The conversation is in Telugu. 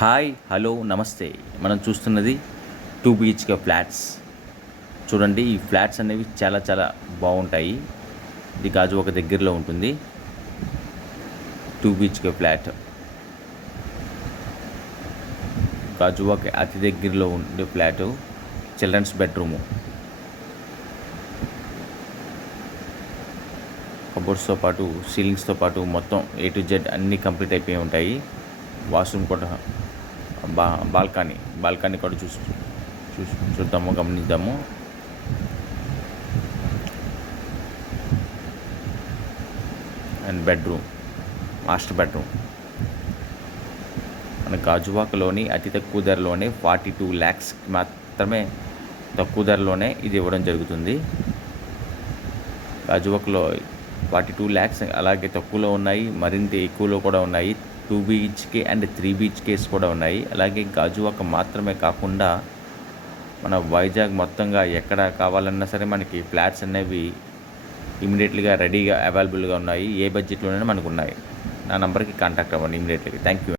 హాయ్ హలో నమస్తే. మనం చూస్తున్నది 2 BHK ఫ్లాట్స్. చూడండి, ఈ ఫ్లాట్స్ అనేవి చాలా చాలా బాగుంటాయి. ఇది గాజువాక దగ్గరలో ఉంటుంది. 2 BHK ఫ్లాట్ గాజువాక అతి దగ్గరలో ఉండే ఫ్లాటు. చిల్డ్రన్స్ బెడ్రూము, కబోర్డ్స్తో పాటు సీలింగ్స్తో పాటు మొత్తం A to Z అన్నీ కంప్లీట్ అయిపోయి ఉంటాయి. వాష్రూమ్ కూడా బాల్కనీ కూడా చూద్దాము, గమనిద్దాము. అండ్ బెడ్రూమ్, మాస్టర్ బెడ్రూమ్ మన గాజువాకలోని అతి తక్కువ ధరలోనే 42 lakhs మాత్రమే, తక్కువ ధరలోనే ఇది ఇవ్వడం జరుగుతుంది. గాజువాకలో 42 lakhs అలాగే తక్కువలో ఉన్నాయి, మరింత ఎక్కువలో కూడా ఉన్నాయి. 2 BHK అండ్ 3 BHKs కూడా ఉన్నాయి. అలాగే గాజువాక మాత్రమే కాకుండా మన వైజాగ్ మొత్తంగా ఎక్కడ కావాలన్నా సరే మనకి ఫ్లాట్స్ అనేవి ఇమీడియట్లీగా రెడీగా అవైలబుల్గా ఉన్నాయి. ఏ బడ్జెట్లోనైనా మనకు ఉన్నాయి. నా నంబర్కి కాంటాక్ట్ అవ్వండి ఇమీడియట్లీగా. Thank you.